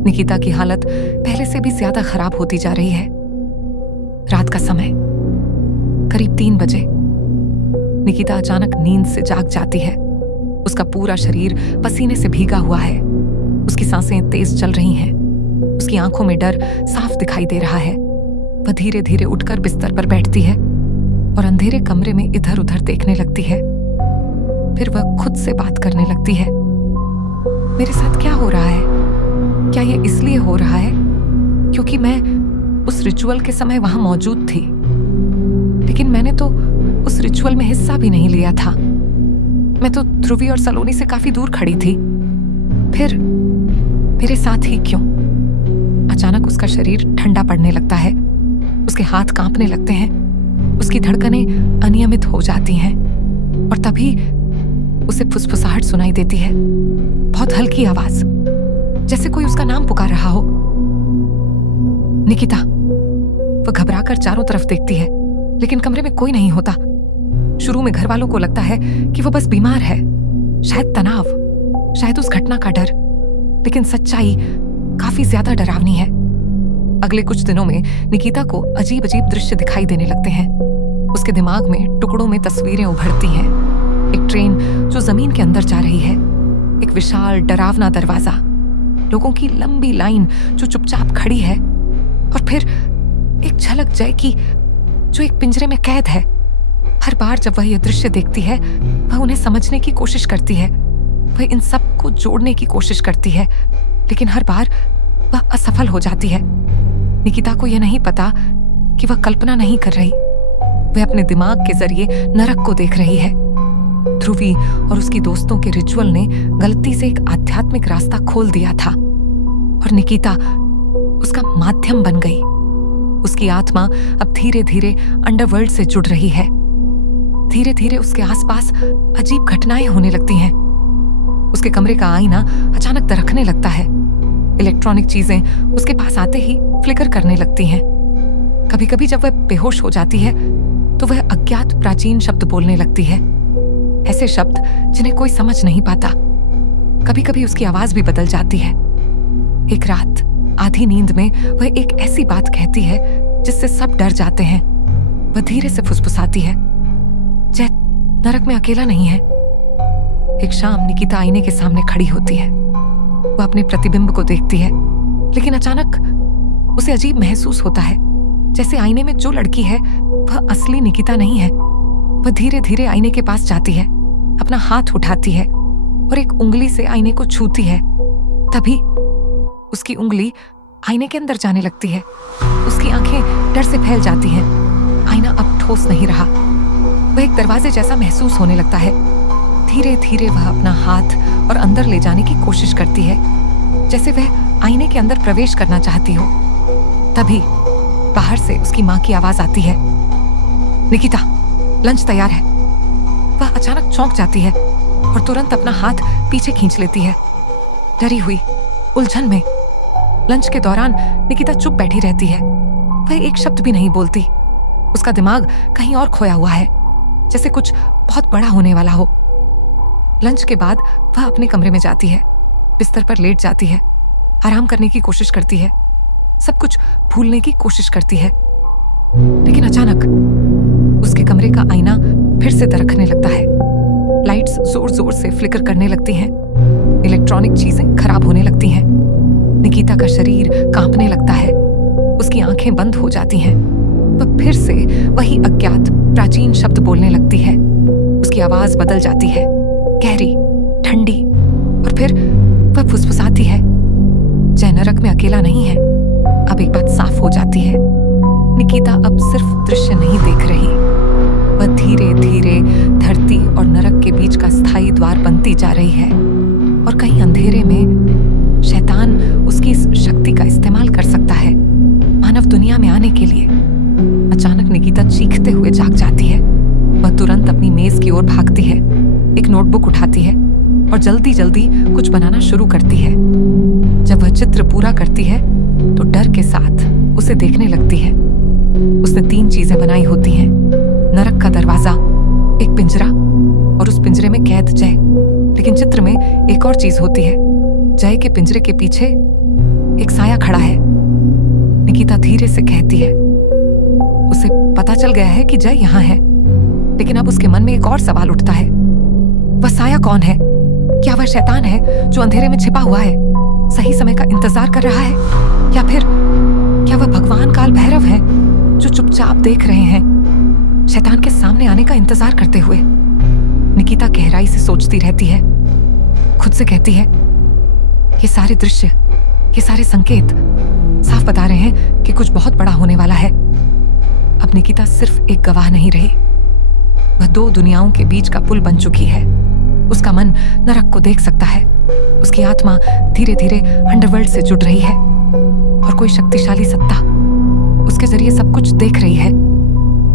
निकिता की हालत पहले से भी ज्यादा खराब होती जा रही है। रात का समय करीब 3 बजे निकिता अचानक नींद से जाग जाती है। उसका पूरा शरीर पसीने से भीगा हुआ है। उसकी सांसें तेज चल रही हैं। उसकी आंखों में डर साफ दिखाई दे रहा है। वह धीरे धीरे उठकर बिस्तर पर बैठती है और अंधेरे कमरे में इधर उधर देखने लगती है। फिर वह खुद से बात करने लगती है। मेरे साथ क्या हो रहा है? क्या ये इसलिए हो रहा है क्योंकि मैं उस रिचुअल के समय वहां मौजूद थी, लेकिन मैंने तो उस रिचुअल में हिस्सा भी नहीं लिया था। मैं तो ध्रुवी और सलोनी से काफी दूर खड़ी थी। फिर मेरे साथ ही क्यों? अचानक उसका शरीर ठंडा पड़ने लगता है। उसके हाथ कांपने लगते हैं। उसकी धड़कनें अनियमित हो जाती हैं और तभी उसे फुसफुसाहट सुनाई देती है। बहुत हल्की आवाज, जैसे कोई उसका नाम पुकार रहा हो। निकिता। वह घबराकर चारों तरफ देखती है, लेकिन कमरे में कोई नहीं होता। शुरू में घर वालों को लगता है कि वह बस बीमार है, शायद तनाव, शायद उस घटना का डर, लेकिन सच्चाई काफी ज्यादा डरावनी है। अगले कुछ दिनों में निकिता को अजीब अजीब दृश्य दिखाई देने लगते हैं। उसके दिमाग में टुकड़ों में तस्वीरें उभरती हैं। एक ट्रेन जो जमीन के अंदर जा रही है, एक विशाल डरावना दरवाजा, लोगों की लंबी लाइन जो चुपचाप खड़ी है, और फिर एक झलक जय की जो एक पिंजरे में कैद है। हर बार जब वह यह दृश्य देखती है, वह उन्हें समझने की कोशिश करती है। वह इन सब को जोड़ने की कोशिश करती है, लेकिन हर बार वह असफल हो जाती है। निकिता को यह नहीं पता कि वह कल्पना नहीं कर रही, वह अपने दिमाग के जरिए नरक को देख रही है। ध्रुवी और उसकी दोस्तों के रिचुअल ने गलती से एक आध्यात्मिक रास्ता खोल दिया था और निकिता उसका माध्यम बन गई। उसकी आत्मा अब धीरे धीरे अंडरवर्ल्ड से जुड़ रही है। धीरे धीरे उसके आसपास अजीब घटनाएं होने लगती हैं। उसके कमरे का आईना अचानक दरकने लगता है। इलेक्ट्रॉनिक चीजें उसके पास आते ही फ्लिकर करने लगती हैं। कभी कभी जब वह बेहोश हो जाती है तो वह अज्ञात प्राचीन शब्द बोलने लगती है, ऐसे शब्द जिन्हें कोई समझ नहीं पाता। कभी कभी उसकी आवाज भी बदल जाती है। एक रात आधी नींद में वह एक ऐसी बात कहती है जिससे सब डर जाते हैं। वह धीरे से फुसफुसाती है, जय नरक में अकेला नहीं है। एक शाम निकिता आईने के सामने खड़ी होती है। वह अपने प्रतिबिंब को देखती है, लेकिन अचानक उसे अजीब महसूस होता है, जैसे आईने में जो लड़की है वह असली निकिता नहीं है। वह धीरे धीरे आईने के पास जाती है, अपना हाथ उठाती है और एक उंगली से आईने को छूती है। तभी उसकी उंगली आईने के अंदर जाने लगती है। उसकी आंखें डर से फैल जाती हैं। आईना अब ठोस नहीं रहा, वह एक दरवाजे जैसा महसूस होने लगता है। धीरे धीरे वह अपना हाथ और अंदर ले जाने की कोशिश करती है, जैसे वह आईने के अंदर प्रवेश करना चाहती हो। तभी बाहर से उसकी माँ की आवाज आती है, निकिता, लंच तैयार है। वह अचानक चौंक जाती है और तुरंत अपना हाथ पीछे खींच लेती है, डरी हुई, उलझन में। लंच के दौरान निकिता चुप बैठी रहती है। वह एक शब्द भी नहीं बोलती। उसका दिमाग कहीं और खोया हुआ है, जैसे कुछ बहुत बड़ा होने वाला हो। लंच के बाद वह अपने कमरे में जाती है, बिस्तर पर लेट जाती है, आराम करने की कोशिश करती है, सब कुछ भूलने की कोशिश करती है। लेकिन अचानक उसके कमरे का आईना फिर से दरकने लगता है। लाइट्स जोर जोर से फ्लिकर करने लगती हैं। इलेक्ट्रॉनिक चीजें खराब होने लगती हैं। निकिता का शरीर कांपने लगता है। उसकी आंखें बंद हो जाती हैं। वह फिर से वही अज्ञात प्राचीन शब्द बोलने लगती है। उसकी आवाज बदल जाती है, गहरी, ठंडी, और फिर वह फुसफुसाती है, जय नरक में अकेला नहीं है। अब एक बात साफ हो जाती है, निकिता अब सिर्फ दृश्य नहीं देख रही, वह धीरे धीरे धरती और नरक के बीच का स्थायी द्वार बनती जा रही है। और कहीं अंधेरे में शैतान उसकी इस शक्ति का इस्तेमाल कर सकता है मानव दुनिया में आने के लिए। अचानक निकिता चीखते हुए जाग जाती है। वह तुरंत अपनी मेज की ओर भागती है, एक नोटबुक उठाती है और जल्दी जल्दी कुछ बनाना शुरू करती है। जब वह चित्र पूरा करती है तो डर के साथ उसे देखने लगती है। उसने 3 चीजें बनाई होती हैं, नरक का दरवाजा, एक पिंजरा और उस पिंजरे में कैद जय। लेकिन चित्र में एक और चीज होती है, जय के पिंजरे के पीछे एक साया खड़ा है। निकिता धीरे से कहती है। उसे पता चल गया है कि जय यहाँ है, लेकिन अब उसके मन में एक और सवाल उठता है। वह साया कौन है? क्या वह शैतान है जो अंधेरे में छिपा हुआ है, सही समय का इंतजार कर रहा है? या फिर क्या वह भगवान काल भैरव है जो चुपचाप देख रहे हैं, शैतान के सामने आने का इंतजार करते हुए? निकिता गहराई से सोचती रहती है, खुद से कहती है, ये सारे दृश्य, ये सारे संकेत साफ बता रहे हैं कि कुछ बहुत बड़ा होने वाला है। अब निकिता सिर्फ एक गवाह नहीं रही, वह दो दुनियाओं के बीच का पुल बन चुकी है। उसका मन नरक को देख सकता है, उसकी आत्मा धीरे धीरे अंडरवर्ल्ड से जुड़ रही है, और कोई शक्तिशाली सत्ता उसके जरिए सब कुछ देख रही है।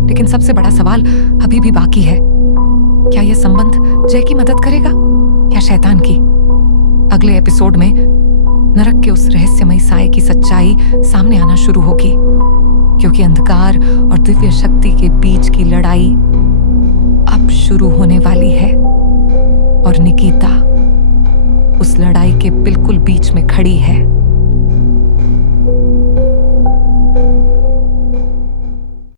लेकिन सबसे बड़ा सवाल अभी भी बाकी है, क्या यह संबंध जय की मदद करेगा या शैतान की? अगले एपिसोड में नरक के उस रहस्यमयी साये की सच्चाई सामने आना शुरू होगी, क्योंकि अंधकार और दिव्य शक्ति के बीच की लड़ाई अब शुरू होने वाली है, और निकिता उस लड़ाई के बिल्कुल बीच में खड़ी है।